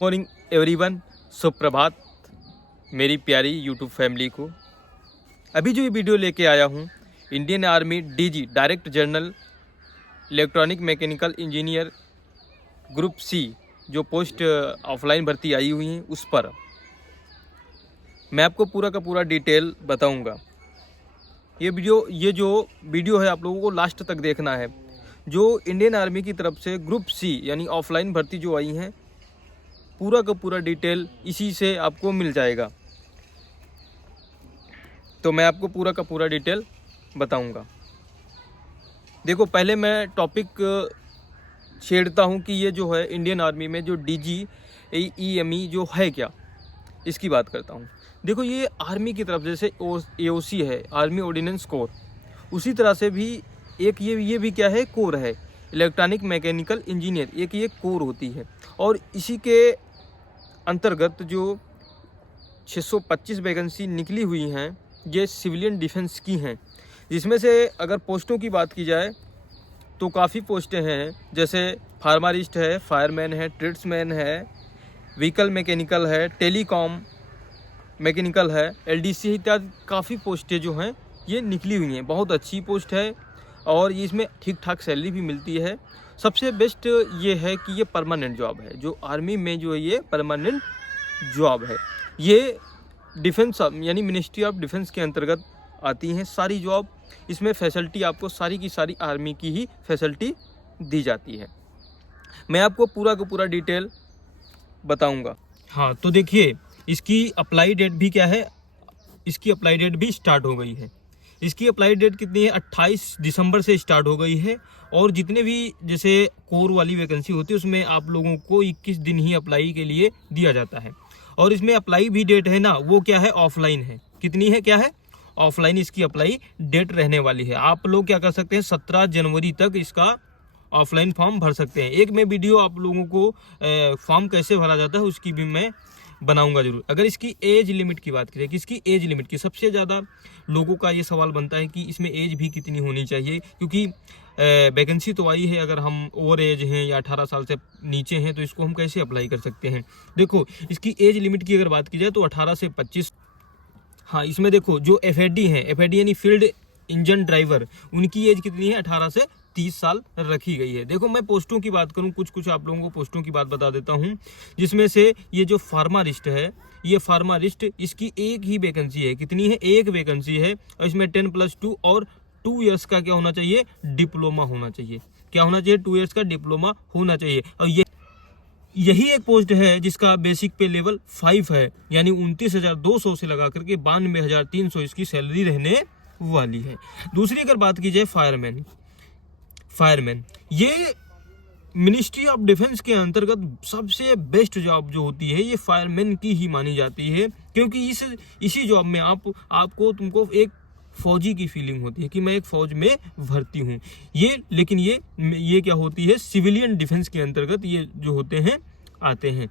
Morning everyone, सुप्रभात मेरी प्यारी यूट्यूब फैमिली को। अभी जो ये वीडियो लेके आया हूँ, Indian army DG direct general electronic mechanical engineer group C जो पोस्ट ऑफलाइन भर्ती आई हुई हैं उस पर मैं आपको पूरा का पूरा डिटेल बताऊंगा। ये जो वीडियो है आप लोगों को लास्ट तक देखना है। जो इंडियन आर्मी की तरफ से ग्रुप सी यानी ऑफलाइन भर्ती जो आई हैं, पूरा का पूरा डिटेल इसी से आपको मिल जाएगा। तो मैं आपको पूरा का पूरा डिटेल बताऊंगा। देखो, पहले मैं टॉपिक छेड़ता हूं कि ये जो है इंडियन आर्मी में जो DGEME जो है क्या, इसकी बात करता हूं। देखो, ये आर्मी की तरफ जैसे AOC है, आर्मी ऑर्डिनेंस कोर, उसी तरह से भी एक ये भी क्या है, कोर है, इलेक्ट्रॉनिक मैकेनिकल इंजीनियर, एक ये कोर होती है। और इसी के अंतर्गत जो 625 वैकेंसी निकली हुई हैं, ये सिविलियन डिफेंस की हैं, जिसमें से अगर पोस्टों की बात की जाए तो काफ़ी पोस्टें हैं, जैसे फार्मारिस्ट है, फायरमैन है, ट्रेड्समैन है, व्हीकल मैकेनिकल है, टेलीकॉम मैकेनिकल है, LDC इत्यादि काफ़ी पोस्टें जो हैं ये निकली हुई हैं। बहुत अच्छी पोस्ट है और इसमें ठीक ठाक सैलरी भी मिलती है। सबसे बेस्ट ये है कि ये परमानेंट जॉब है। जो आर्मी में जो है ये परमानेंट जॉब है। ये डिफेंस यानी मिनिस्ट्री ऑफ डिफेंस के अंतर्गत आती हैं सारी जॉब। इसमें फैसिलिटी आपको सारी की सारी आर्मी की ही फैसिलिटी दी जाती है। मैं आपको पूरा का पूरा डिटेल बताऊंगा। हाँ, तो देखिए, इसकी अप्लाई डेट भी क्या है, इसकी अप्लाई डेट भी स्टार्ट हो गई है। इसकी अप्लाई डेट कितनी है, 28 दिसंबर से स्टार्ट हो गई है। और जितने भी जैसे कोर वाली वैकेंसी होती है उसमें आप लोगों को 21 दिन ही अप्लाई के लिए दिया जाता है। और इसमें अप्लाई भी डेट है ना, वो क्या है, ऑफलाइन है। कितनी है, क्या है, ऑफलाइन इसकी अप्लाई डेट रहने वाली है। आप लोग क्या कर सकते हैं, 17 जनवरी तक इसका ऑफलाइन फॉर्म भर सकते हैं। एक मैं वीडियो आप लोगों को फॉर्म कैसे भरा जाता है उसकी भी मैं बनाऊंगा जरूर। अगर इसकी एज लिमिट की बात करें, किसकी एज लिमिट की, सबसे ज़्यादा लोगों का ये सवाल बनता है कि इसमें एज भी कितनी होनी चाहिए, क्योंकि वैकेंसी तो आई है, अगर हम ओवर एज हैं या 18 साल से नीचे हैं तो इसको हम कैसे अप्लाई कर सकते हैं। देखो, इसकी एज लिमिट की अगर बात की जाए तो 18 से 25। हाँ, इसमें देखो जो FAD हैं, FAD यानी फील्ड इंजन ड्राइवर, उनकी एज कितनी है, 18 से 30 साल रखी गई है। देखो, मैं पोस्टों की बात करूं, कुछ आप लोगों को पोस्टों की बात बता देता हूं, जिसमें से ये जो फार्मारिस्ट है, ये फार्मारिस्ट, इसकी एक ही वैकेंसी है। कितनी है, एक वैकेंसी है। और इसमें 10+2 और 2 इयर्स का क्या होना चाहिए, डिप्लोमा होना चाहिए। क्या होना चाहिए, 2 इयर्स का डिप्लोमा होना चाहिए। और यही एक पोस्ट है जिसका बेसिक पे लेवल 5 है, यानी 29,200 से लगा करके 92,300 इसकी सैलरी रहने वाली है। दूसरी अगर बात की जाए फायरमैन, ये मिनिस्ट्री ऑफ डिफेंस के अंतर्गत सबसे बेस्ट जॉब जो होती है ये फायरमैन की ही मानी जाती है, क्योंकि इसी जॉब में तुमको एक फौजी की फीलिंग होती है कि मैं एक फौज में भर्ती हूँ। लेकिन ये क्या होती है, सिविलियन डिफेंस के अंतर्गत ये जो होते हैं आते हैं।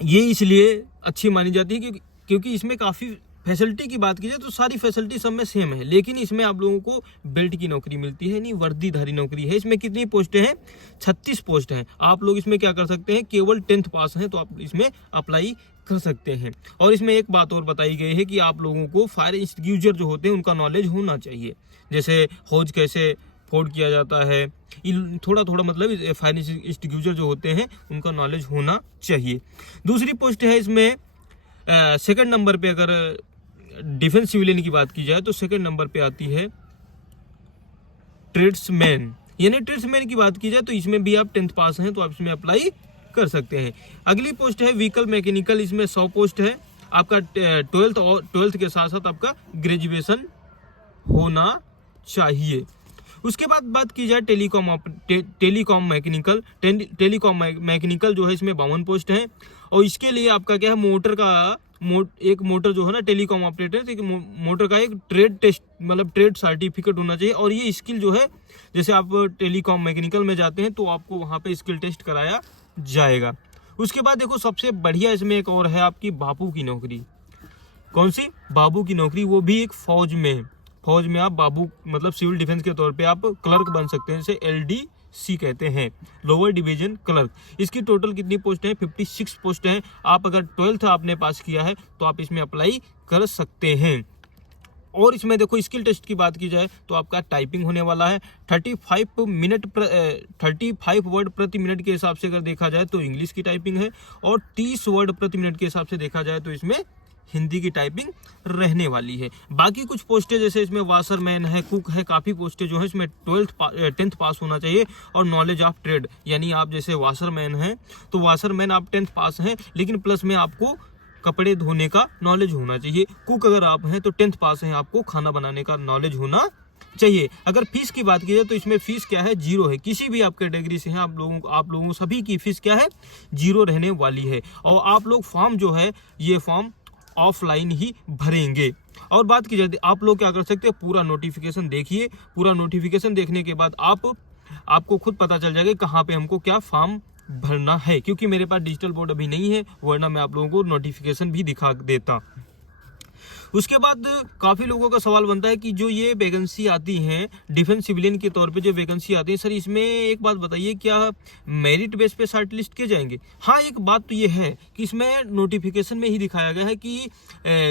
ये इसलिए अच्छी मानी जाती है क्योंकि इसमें काफ़ी फैसिलिटी की बात की जाए तो सारी फैसिलिटी सब में सेम है, लेकिन इसमें आप लोगों को बेल्ट की नौकरी मिलती है, नहीं वर्दीधारी नौकरी है। इसमें कितनी पोस्टें हैं, 36 पोस्ट हैं। आप लोग इसमें क्या कर सकते हैं, केवल 10th पास हैं तो आप इसमें अप्लाई कर सकते हैं। और इसमें एक बात और बताई गई है कि आप लोगों को फायर एक्सटिंग्विशर जो होते हैं उनका नॉलेज होना चाहिए, जैसे हौज कैसे फोड़ किया जाता है, थोड़ा मतलब फायर एक्सटिंग्विशर जो होते हैं उनका नॉलेज होना चाहिए। दूसरी पोस्ट है इसमें सेकंड नंबर पे, अगर डिफेंस सिविलियन की बात की जाए तो सेकंड नंबर पे आती है ट्रेड्समैन। यानी ट्रेड्समैन की बात की जाए तो इसमें भी आप 10th पास हैं तो आप इसमें अप्लाई कर सकते हैं। अगली पोस्ट है व्हीकल मैकेनिकल, इसमें 100 पोस्ट है। आपका 12th के साथ साथ आपका ग्रेजुएशन होना चाहिए। उसके बाद बात की जाए टेलीकॉम मैकेनिकल जो है, इसमें 52 पोस्ट है। और इसके लिए आपका क्या है, एक मोटर जो है ना, टेलीकॉम ऑपरेटर, एक मोटर का एक ट्रेड टेस्ट मतलब ट्रेड सर्टिफिकेट होना चाहिए। और ये स्किल जो है, जैसे आप टेलीकॉम मैकेनिकल में जाते हैं तो आपको वहाँ पे स्किल टेस्ट कराया जाएगा। उसके बाद देखो, सबसे बढ़िया इसमें एक और है आपकी बाबू की नौकरी। कौन सी, बाबू की नौकरी, वो भी एक फौज में आप बाबू मतलब सिविल डिफेंस के तौर पे आप क्लर्क बन सकते हैं, जैसे सी कहते हैं, लोअर डिवीजन क्लर्क। इसकी टोटल कितनी पोस्ट है? 56 पोस्ट है। आप अगर 12th आपने पास किया है तो आप इसमें अप्लाई कर सकते हैं। और इसमें देखो स्किल टेस्ट की बात की जाए तो आपका टाइपिंग होने वाला है 35 वर्ड प्रति मिनट के हिसाब से अगर देखा जाए तो इंग्लिश की टाइपिंग है, और 30 वर्ड प्रति मिनट के हिसाब से देखा जाए तो इसमें हिंदी की टाइपिंग रहने वाली है। बाकी कुछ पोस्टें जैसे इसमें वाशरमैन है, कुक है, काफ़ी पोस्टें जो है इसमें 10th पास होना चाहिए, और नॉलेज ऑफ ट्रेड, यानी आप जैसे वाशरमैन हैं तो वाशरमैन आप 10th पास हैं, लेकिन प्लस में आपको कपड़े धोने का नॉलेज होना चाहिए। कुक अगर आप हैं तो 10th पास हैं, आपको खाना बनाने का नॉलेज होना चाहिए। अगर फीस की बात की जाए तो इसमें फीस क्या है? 0 है। किसी भी आप कैटेगरी से हैं, आप लोगों सभी की फीस क्या है? 0 रहने वाली है। और आप लोग फॉर्म जो है ये फॉर्म ऑफलाइन ही भरेंगे। और बात की जाए आप लोग क्या कर सकते हैं, पूरा नोटिफिकेशन देखिए। पूरा नोटिफिकेशन देखने के बाद आपको खुद पता चल जाएगा कहाँ पे हमको क्या फॉर्म भरना है, क्योंकि मेरे पास डिजिटल बोर्ड अभी नहीं है, वरना मैं आप लोगों को नोटिफिकेशन भी दिखा देता। उसके बाद काफ़ी लोगों का सवाल बनता है कि जो ये वैकेंसी आती हैं डिफेंस सिविलियन के तौर पे जो वैकेंसी आती है, सर इसमें एक बात बताइए, क्या मेरिट बेस पे शॉर्ट लिस्ट किए जाएंगे? हाँ, एक बात तो ये है कि इसमें नोटिफिकेशन में ही दिखाया गया है कि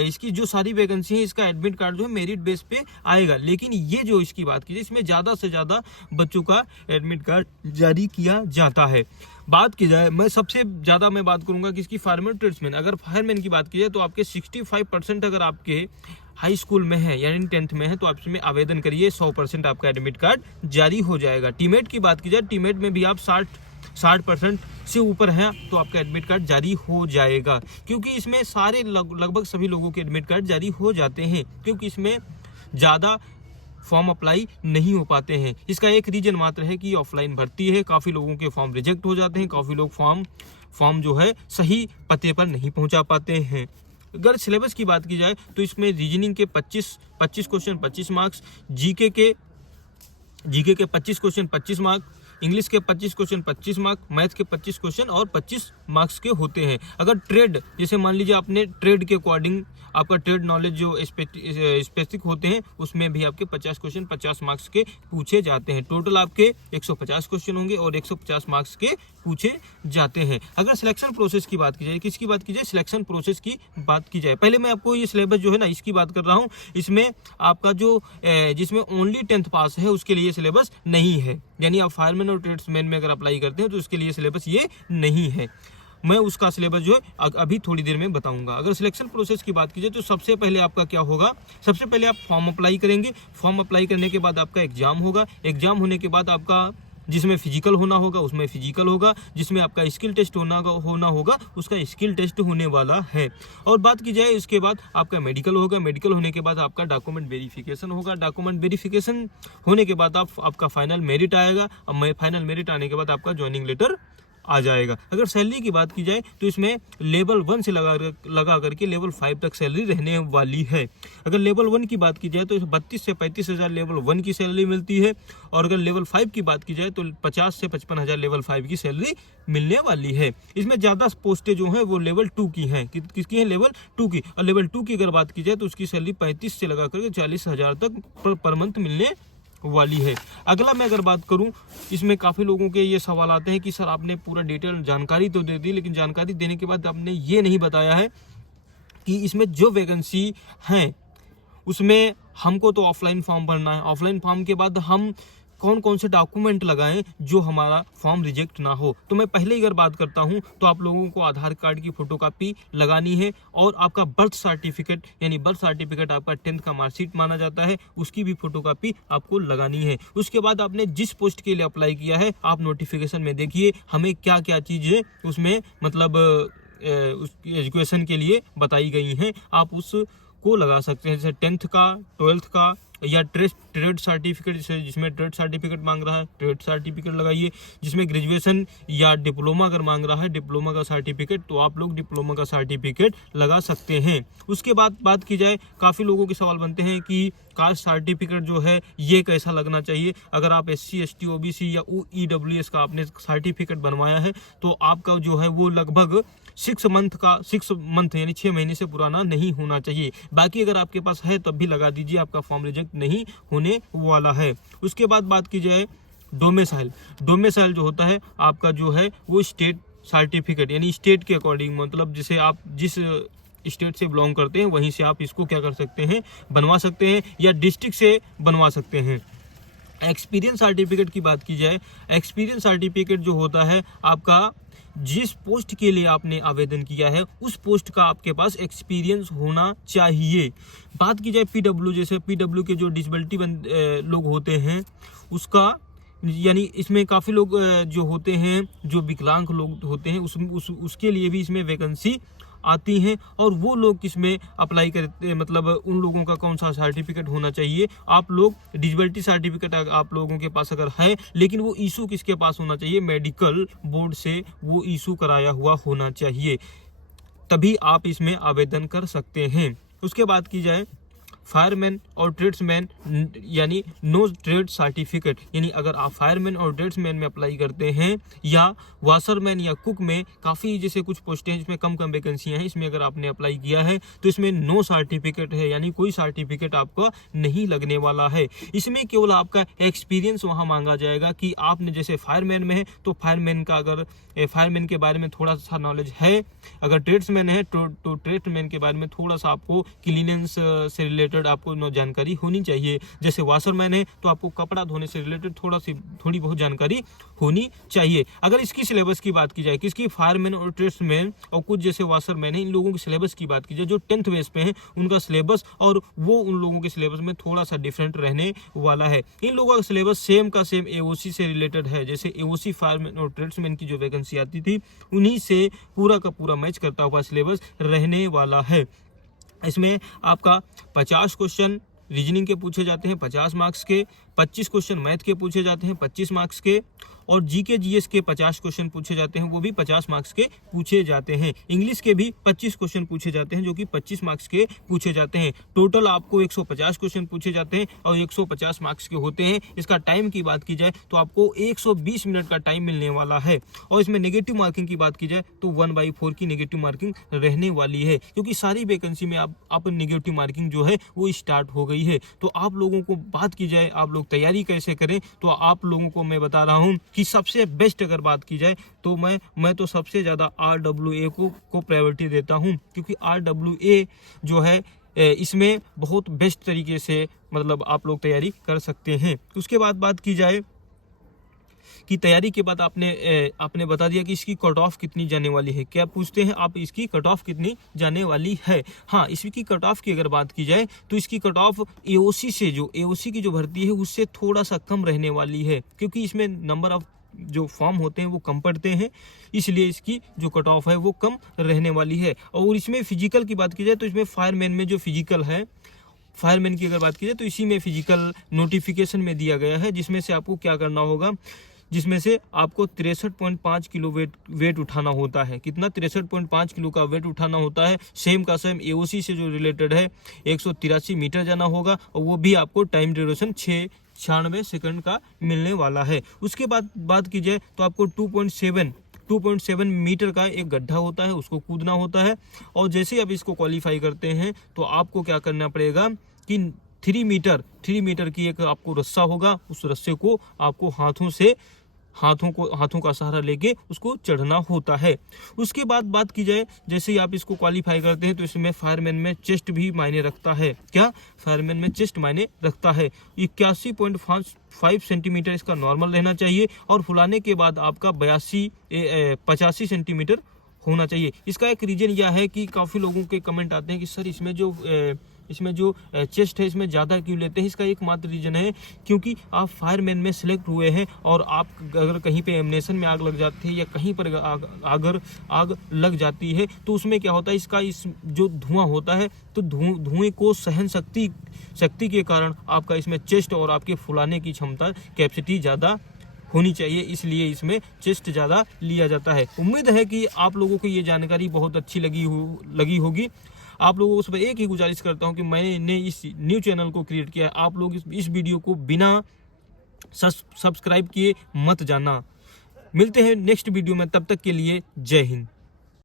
इसकी जो सारी वैकेंसी है इसका एडमिट कार्ड जो है मेरिट बेस पे आएगा, लेकिन ये जो इसकी बात की जाए इसमें ज़्यादा से ज़्यादा बच्चों का एडमिट कार्ड जारी किया जाता है। बात की जाए मैं सबसे ज़्यादा मैं बात करूंगा कि इसकी फायरमैन ट्रेड्समैन, अगर फायरमैन की बात की जाए तो आपके 65% अगर आपके हाई स्कूल में है यानी 10th में है तो आप इसमें आवेदन करिए, 100% आपका एडमिट कार्ड जारी हो जाएगा। टीमेट की बात की जाए, टीमेट में भी आप 60% से ऊपर हैं तो आपका एडमिट कार्ड जारी हो जाएगा, क्योंकि इसमें सारे लगभग सभी लोगों के एडमिट कार्ड जारी हो जाते हैं, क्योंकि इसमें ज़्यादा फॉर्म अप्लाई नहीं हो पाते हैं। इसका एक रीजन मात्र है कि ऑफलाइन भर्ती है, काफ़ी लोगों के फॉर्म रिजेक्ट हो जाते हैं, काफ़ी लोग फॉर्म जो है सही पते पर नहीं पहुंचा पाते हैं। अगर सिलेबस की बात की जाए तो इसमें रीजनिंग के 25 क्वेश्चन 25 मार्क्स, जीके के 25 क्वेश्चन 25 मार्क्स, इंग्लिश के 25 क्वेश्चन 25 मार्क्स, मैथ के 25 क्वेश्चन और 25 मार्क्स के होते हैं। अगर ट्रेड, जैसे मान लीजिए आपने ट्रेड के अकॉर्डिंग आपका ट्रेड नॉलेज जो स्पेसिफिक होते हैं उसमें भी आपके 50 क्वेश्चन 50 मार्क्स के पूछे जाते हैं। टोटल आपके 150 क्वेश्चन होंगे और 150 मार्क्स के पूछे जाते हैं। अगर सिलेक्शन प्रोसेस की बात की जाए, किसकी बात की जाए? सिलेक्शन प्रोसेस की बात की जाए, पहले मैं आपको ये सिलेबस जो है ना इसकी बात कर रहा हूँ। इसमें आपका जो जिसमें ओनली 10th पास है उसके लिए सिलेबस नहीं है, यानी आप फायरमैन और ट्रेड्समैन में अगर अप्लाई करते हैं तो उसके लिए सिलेबस ये नहीं है। मैं उसका सिलेबस जो है अभी थोड़ी देर में बताऊंगा। अगर सिलेक्शन प्रोसेस की बात की जाए तो सबसे पहले आपका क्या होगा, सबसे पहले आप फॉर्म अप्लाई करेंगे। फॉर्म अप्लाई करने के बाद आपका एग्जाम होगा। एग्जाम होने के बाद आपका जिसमें फिजिकल होना होगा उसमें फिजिकल होगा, जिसमें आपका स्किल टेस्ट होना होगा उसका स्किल टेस्ट होने वाला है। और बात की जाए इसके बाद आपका मेडिकल होगा। मेडिकल होने के बाद आपका डॉक्यूमेंट वेरिफिकेशन होगा। डॉक्यूमेंट वेरिफिकेशन होने के बाद आपका फाइनल मेरिट आएगा। अब फाइनल मेरिट आने के बाद आपका ज्वाइनिंग लेटर आ जाएगा। अगर सैलरी की बात की जाए तो इसमें लेवल 1 से लगा करके लेवल 5 तक सैलरी रहने वाली है। अगर लेवल 1 की बात की जाए तो 32 से 35 हज़ार लेवल 1 की सैलरी मिलती है, और अगर लेवल 5 की बात की जाए तो 50 से 55 हज़ार लेवल 5 की सैलरी मिलने वाली है। इसमें ज़्यादा पोस्टें जो हैं वो लेवल 2 की हैं। किसकी हैं? लेवल 2 की। और लेवल 2 की अगर बात की जाए तो उसकी सैलरी 35 से लगा करके 40 हज़ार तक पर मंथ मिलने वाली है। अगला मैं अगर बात करूं, इसमें काफ़ी लोगों के ये सवाल आते हैं कि सर आपने पूरा डिटेल जानकारी तो दे दी, लेकिन जानकारी देने के बाद आपने ये नहीं बताया है कि इसमें जो वैकेंसी हैं उसमें हमको तो ऑफलाइन फॉर्म भरना है। ऑफलाइन फॉर्म के बाद हम कौन कौन से डॉक्यूमेंट लगाएं जो हमारा फॉर्म रिजेक्ट ना हो। तो मैं पहले ही अगर बात करता हूं तो आप लोगों को आधार कार्ड की फोटोकॉपी लगानी है, और आपका बर्थ सर्टिफिकेट, यानी बर्थ सर्टिफिकेट आपका 10th का मार्कशीट माना जाता है, उसकी भी फोटोकॉपी आपको लगानी है। उसके बाद आपने जिस पोस्ट के लिए अप्लाई किया है आप नोटिफिकेशन में देखिए हमें क्या क्या चीज़ें उसमें मतलब एजुकेशन के लिए बताई गई हैं, आप उसको लगा सकते हैं। जैसे 10th का, 12th का, या ट्रेड सर्टिफिकेट, जिसमें ट्रेड सर्टिफिकेट मांग रहा है ट्रेड सर्टिफिकेट लगाइए। जिसमें ग्रेजुएशन या डिप्लोमा अगर मांग रहा है डिप्लोमा का सर्टिफिकेट तो आप लोग डिप्लोमा का सर्टिफिकेट लगा सकते हैं। उसके बाद बात की जाए, काफ़ी लोगों के सवाल बनते हैं कि कास्ट सर्टिफिकेट जो है ये कैसा लगना चाहिए। अगर आप SC ST OBC या EWS का आपने सर्टिफिकेट बनवाया है तो आपका जो है वो लगभग 6 मंथ यानी 6 महीने से पुराना नहीं होना चाहिए। बाकी अगर आपके पास है तब भी लगा दीजिए, आपका फॉर्म रिजेक्ट नहीं होने वाला है। उसके बाद बात की जाए डोमिसाइल। डोमिसाइल जो होता है आपका जो है वो स्टेट सर्टिफिकेट, यानी स्टेट के अकॉर्डिंग, मतलब जैसे आप जिस स्टेट से बिलोंग करते हैं वहीं से आप इसको क्या कर सकते हैं, बनवा सकते हैं, या डिस्ट्रिक्ट से बनवा सकते हैं। एक्सपीरियंस सर्टिफिकेट की बात की जाए, एक्सपीरियंस सर्टिफिकेट जो होता है आपका जिस पोस्ट के लिए आपने आवेदन किया है उस पोस्ट का आपके पास एक्सपीरियंस होना चाहिए। बात की जाए पीडब्ल्यू, जैसे पीडब्ल्यू के जो डिसेबिलिटी लोग होते हैं उसका, यानी इसमें काफ़ी लोग जो होते हैं, जो विकलांग लोग होते हैं उसके लिए भी इसमें वैकेंसी आती हैं, और वो लोग किसमें अप्लाई करते हैं, मतलब उन लोगों का कौन सा सर्टिफिकेट होना चाहिए। आप लोग डिसेबिलिटी सर्टिफिकेट आप लोगों के पास अगर है, लेकिन वो इशू किसके पास होना चाहिए, मेडिकल बोर्ड से वो इशू कराया हुआ होना चाहिए, तभी आप इसमें आवेदन कर सकते हैं। उसके बाद की जाए फायरमैन और ट्रेड्समैन, यानी नो ट्रेड सर्टिफिकेट, यानी अगर आप फायरमैन और ट्रेड्समैन में अप्लाई करते हैं या वाशरमैन या कुक में, काफ़ी जैसे कुछ पोस्टें हैं जिसमें कम वैकेंसियां हैं, इसमें अगर आपने अप्लाई किया है तो इसमें नो सर्टिफिकेट है, यानी कोई सर्टिफिकेट आपका नहीं लगने वाला है। इसमें केवल आपका एक्सपीरियंस वहाँ मांगा जाएगा कि आपने जैसे फायरमैन में है तो फायरमैन का अगर फायरमैन के बारे में थोड़ा सा नॉलेज है, अगर ट्रेड्समैन है तो ट्रेड्समैन के बारे में थोड़ा सा आपको क्लीनेंस से रिलेटेड आपको जानकारी होनी चाहिए। जैसे वाशरमैन है तो आपको कपड़ा धोने से रिलेटेड थोड़ी बहुत जानकारी होनी चाहिए। अगर इसकी सिलेबस की बात की जाए, किसकी, फायरमैन और ट्रेड्समैन और कुछ जैसे वाशरमैन है, इन लोगों की सिलेबस की बात की जाए जो 10th बेस पे है, उनका सिलेबस और वो उन लोगों के सिलेबस में थोड़ा सा डिफरेंट रहने वाला है। इन लोगों का सिलेबस सेम का सेम एओसी से रिलेटेड है। जैसे एओसी फायरमैन और ट्रेड्समैन की जो वैकेंसी आती थी उन्हीं से पूरा का पूरा मैच करता हुआ सिलेबस रहने वाला है। इसमें आपका 50 क्वेश्चन रीजनिंग के पूछे जाते हैं 50 मार्क्स के, 25 क्वेश्चन मैथ के पूछे जाते हैं 25 मार्क्स के, और जीके जीएस के 50 क्वेश्चन पूछे जाते हैं, वो भी 50 मार्क्स के पूछे जाते हैं। इंग्लिश के भी 25 क्वेश्चन पूछे जाते हैं जो कि 25 मार्क्स के पूछे जाते हैं। टोटल आपको 150 क्वेश्चन पूछे जाते हैं और 150 मार्क्स के होते हैं। इसका टाइम की बात की जाए तो आपको 120 मिनट का टाइम मिलने वाला है। और इसमें नेगेटिव मार्किंग की बात की जाए तो 1/4 की नेगेटिव मार्किंग रहने वाली है, क्योंकि सारी वैकेंसी में आप नेगेटिव मार्किंग जो है वो स्टार्ट हो गई है। तो आप लोगों को बात की जाए आप लोग तैयारी कैसे करें, तो आप लोगों को मैं बता रहा हूँ कि सबसे बेस्ट अगर बात की जाए तो मैं तो सबसे ज़्यादा RWA को प्रायोरिटी देता हूँ, क्योंकि RWA जो है इसमें बहुत बेस्ट तरीके से मतलब आप लोग तैयारी कर सकते हैं। उसके बाद बात की जाए कि तैयारी के बाद आपने बता दिया कि इसकी कट ऑफ कितनी जाने वाली है। क्या पूछते हैं आप, इसकी कट ऑफ कितनी जाने वाली है। हाँ, इसकी कट ऑफ की अगर बात की जाए तो इसकी कट ऑफ एओसी की जो भर्ती है उससे थोड़ा सा कम रहने वाली है, क्योंकि इसमें नंबर ऑफ जो फॉर्म होते हैं वो कम पड़ते हैं, इसलिए इसकी जो कट ऑफ है वो कम रहने वाली है। और इसमें फिजिकल की बात की जाए तो इसमें फायरमैन में जो फिजिकल है, फायरमैन की अगर बात की जाए तो इसी में फिजिकल नोटिफिकेशन में दिया गया है, जिसमें से आपको क्या करना होगा, जिसमें से आपको 63.5 किलो वेट उठाना होता है। कितना, 63.5 किलो का वेट उठाना होता है। सेम का सेम एओसी से जो रिलेटेड है 183 मीटर जाना होगा, और वो भी आपको टाइम ड्यूरेशन 96 सेकंड का मिलने वाला है। उसके बाद बात की जाए तो आपको 2.7 मीटर का एक गड्ढा होता है, उसको कूदना होता है। और जैसे आप इसको क्वालिफाई करते हैं तो आपको क्या करना पड़ेगा कि 3 मीटर की एक आपको रस्सा होगा, उस रस्से को आपको हाथों का सहारा लेके उसको चढ़ना होता है। उसके बाद बात की जाए, जैसे ही आप इसको क्वालिफाई करते हैं तो इसमें फायरमैन में चेस्ट भी मायने रखता है। क्या, फायरमैन में चेस्ट मायने रखता है। 81.5 सेंटीमीटर इसका नॉर्मल रहना चाहिए, और फुलाने के बाद आपका 85 सेंटीमीटर होना चाहिए। इसका एक रीजन यह है कि काफ़ी लोगों के कमेंट आते हैं कि सर इसमें जो चेस्ट है इसमें ज़्यादा क्यों लेते हैं। इसका एकमात्र रीज़न है क्योंकि आप फायरमैन में सिलेक्ट हुए हैं, और आप अगर कहीं पे एमिनेशन में आग लग जाती है या कहीं पर अगर आग लग जाती है तो उसमें क्या होता है, इस जो धुआं होता है तो धुएं को सहन शक्ति के कारण आपका इसमें चेस्ट और आपके फुलाने की क्षमता कैपेसिटी ज़्यादा होनी चाहिए, इसलिए इसमें चेस्ट ज़्यादा लिया जाता है। उम्मीद है कि आप लोगों को ये जानकारी बहुत अच्छी लगी होगी। आप लोगों को एक ही गुजारिश करता हूं कि मैंने इस न्यू चैनल को क्रिएट किया है, आप लोग इस वीडियो को बिना सब्सक्राइब किए मत जाना। मिलते हैं नेक्स्ट वीडियो में, तब तक के लिए जय हिंद।